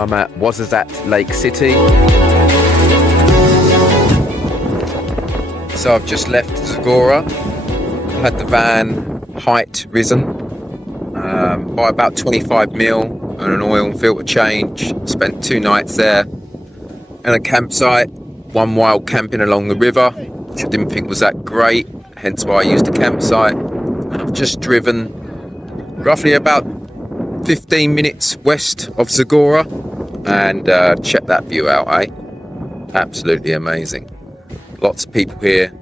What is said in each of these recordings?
I'm at Ouarzazate Lake City. So I've just left Zagora. Had the van height risen by about 25 mil and an oil and filter change. Spent 2 nights there and a campsite. One while camping along the river, which I didn't think was that great, hence why I used a campsite. And I've just driven roughly about 15 minutes west of Zagora and check that view out, eh? Absolutely amazing. Lots of people here.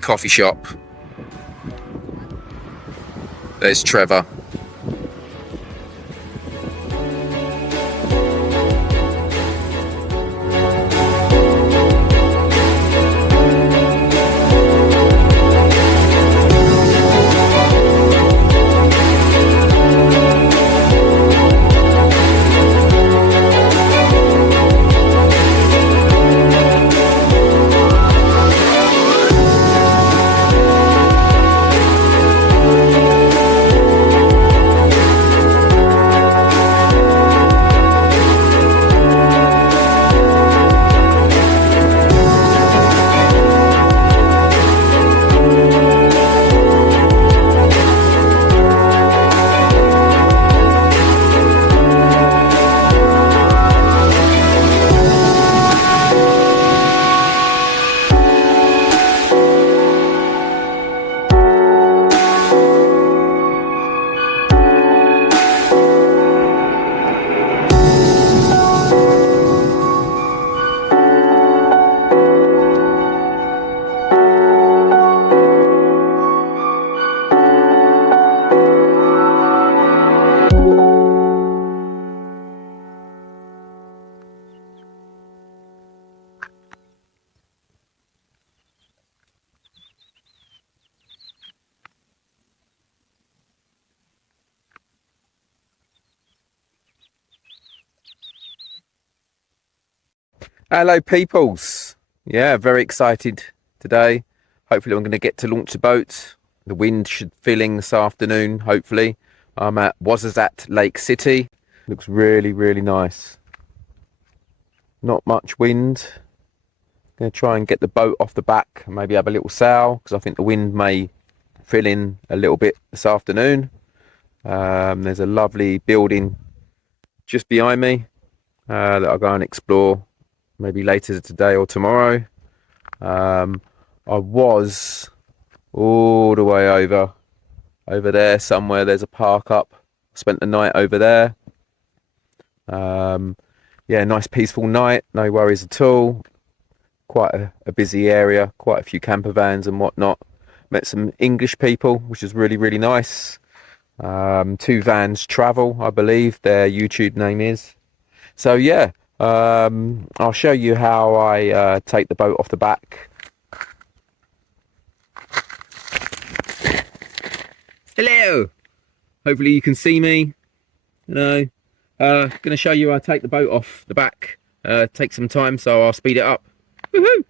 Coffee shop. There's Trevor. Hello peoples. Yeah, very excited today. Hopefully I'm going to get to launch the boat. The wind should filling this afternoon, hopefully. I'm at Ouarzazate Lake City. Looks really, really nice. Not much wind. Going to try and get the boat off the back and maybe have a little sail because I think the wind may fill in a little bit this afternoon. There's a lovely building just behind me that I'll go and explore maybe later today or tomorrow. I was all the way over there somewhere. There's a park up. Spent the night over there. Yeah, nice peaceful night, no worries at all. Quite a busy area, quite a few camper vans and whatnot. Met some English people, which is really, really nice. 2 Vans Travel, I believe their YouTube name is. So yeah, I'll show you how I take the boat off the back. Hello! Hopefully you can see me. Going to show you how I take the boat off the back. Take some time, so I'll speed it up. Woohoo!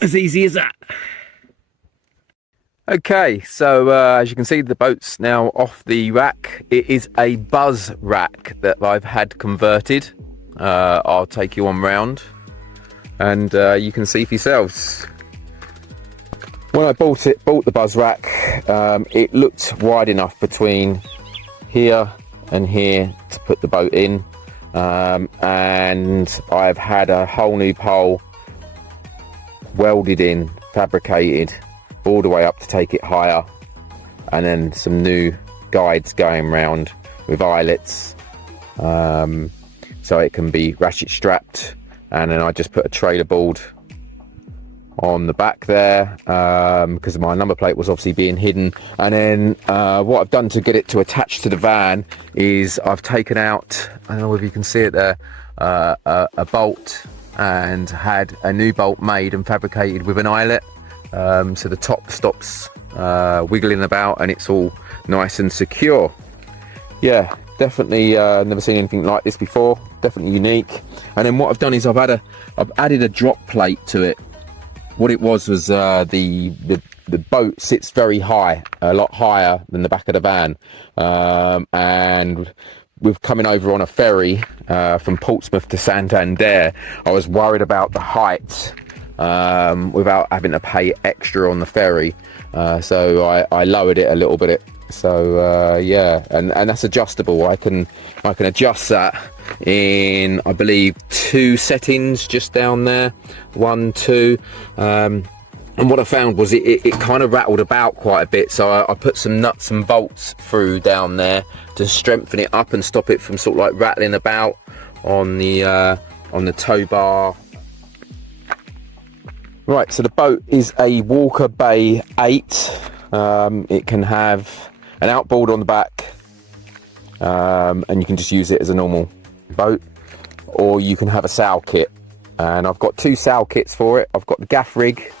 As easy as that. Okay, so as you can see, the boat's now off the rack. It is a buzz rack that I've had converted. I'll take you on round and you can see for yourselves. When I bought the buzz rack, it looked wide enough between here and here to put the boat in, and I've had a whole new pole welded in, fabricated, all the way up to take it higher, and then some new guides going round with eyelets, so it can be ratchet strapped. And then I just put a trailer board on the back there, because my number plate was obviously being hidden. And then what I've done to get it to attach to the van is I've taken out, I don't know if you can see it there, a bolt, and had a new bolt made and fabricated with an eyelet, so the top stops wiggling about and it's all nice and secure. Yeah, definitely never seen anything like this before, definitely unique. And then what I've done is I've added a drop plate to it. What it was the boat sits very high, a lot higher than the back of the van, and with coming over on a ferry from Portsmouth to Santander, I was worried about the height without having to pay extra on the ferry, so I lowered it a little bit. So yeah, and that's adjustable. I can adjust that in, I believe, 2 settings just down there, 1, 2, and what I found was it kind of rattled about quite a bit, so I put some nuts and bolts through down there to strengthen it up and stop it from sort of like rattling about on the tow bar. Right, so the boat is a Walker Bay 8. It can have an outboard on the back, and you can just use it as a normal boat, or you can have a sail kit, and I've got 2 sail kits for it. I've got the gaff rig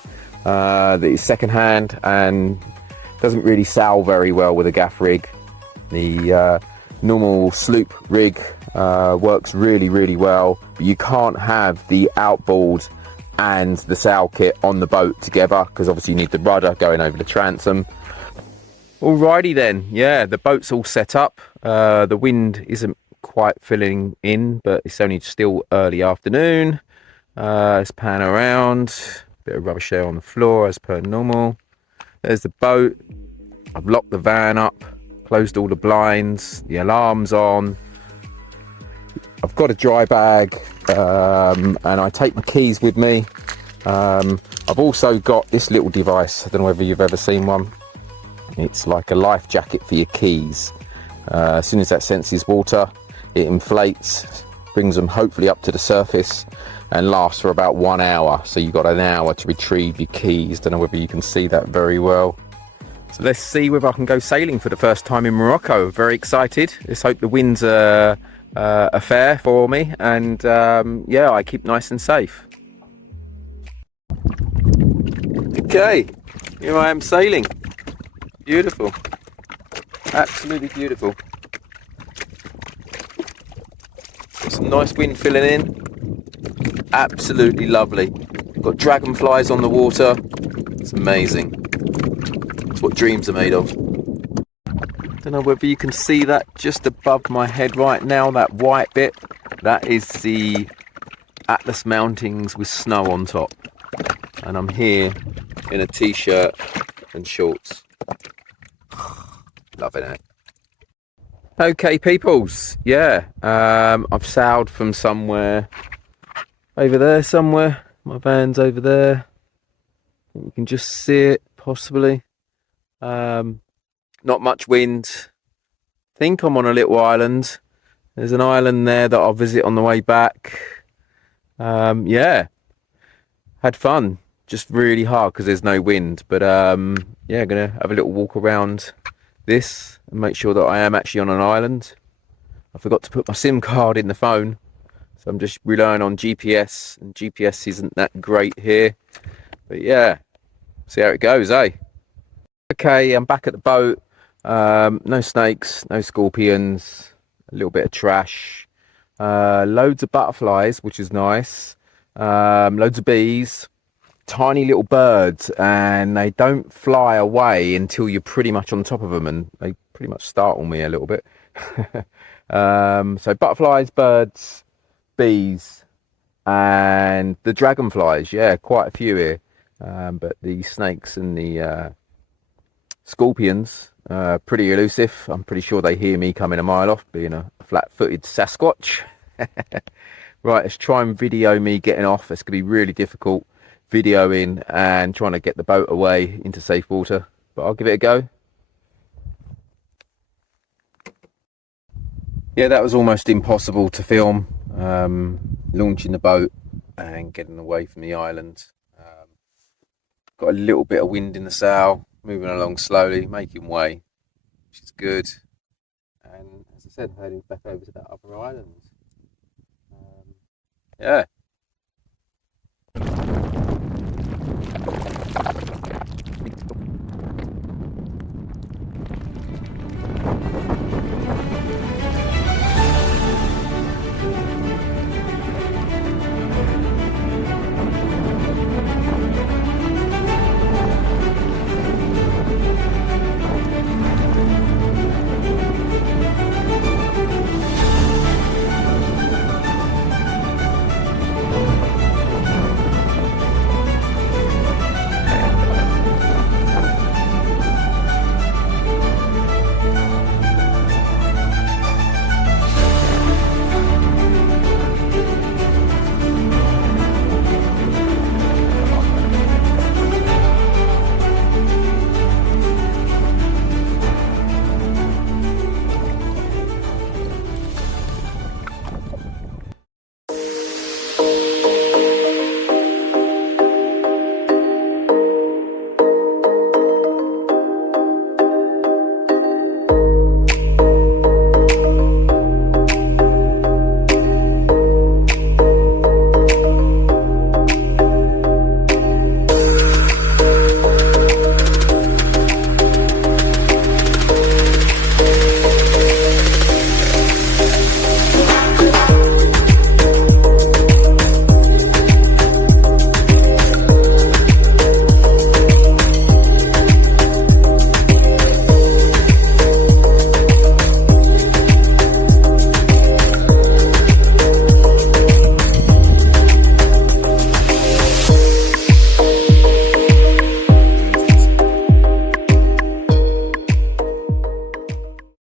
that is second hand and doesn't really sail very well with a gaff rig. The normal sloop rig works really well, but you can't have the outboard and the sail kit on the boat together, because obviously you need the rudder going over the transom. Alrighty then, yeah, the boat's all set up. The wind isn't quite filling in, but it's only still early afternoon. Let's pan around. Bit of rubbish there on the floor as per normal. There's the boat. I've locked the van up, closed all the blinds, the alarm's on. I've got a dry bag, and I take my keys with me. I've also got this little device. I don't know whether you've ever seen one. It's like a life jacket for your keys. As soon as that senses water, it inflates, brings them hopefully up to the surface, and lasts for about 1 hour. So you've got an hour to retrieve your keys. Don't know whether you can see that very well. So let's see whether I can go sailing for the first time in Morocco. Very excited. Let's hope the winds are fair for me, and yeah, I keep nice and safe. Okay, here I am sailing. Beautiful, absolutely beautiful. Got some nice wind filling in. Absolutely lovely. Got dragonflies on the water. It's amazing. It's what dreams are made of. Don't know whether you can see that just above my head right now, that white bit. That is the Atlas Mountains with snow on top. And I'm here in a t-shirt and shorts. Loving it. Okay, peoples. Yeah, I've sailed from somewhere over there somewhere. My van's over there. You can just see it, possibly. Not much wind. I think I'm on a little island. There's an island there that I'll visit on the way back. Yeah, had fun. Just really hard because there's no wind. But yeah, gonna have a little walk around this and make sure that I am actually on an island. I forgot to put my SIM card in the phone, so I'm just relying on GPS, and GPS isn't that great here. But yeah, see how it goes, eh? Okay, I'm back at the boat. No snakes, no scorpions, a little bit of trash, loads of butterflies, which is nice, loads of bees, tiny little birds, and they don't fly away until you're pretty much on top of them, and they pretty much startle me a little bit. So butterflies, birds, bees, and the dragonflies, yeah, quite a few here, but the snakes and the scorpions, pretty elusive. I'm pretty sure they hear me coming a mile off, being a flat-footed Sasquatch. Right, let's try and video me getting off. It's gonna be really difficult videoing and trying to get the boat away into safe water, but I'll give it a go. Yeah, that was almost impossible to film, launching the boat and getting away from the island. Got a little bit of wind in the sail, moving along slowly, making way, which is good. And as I said, heading back over to that other island. Yeah,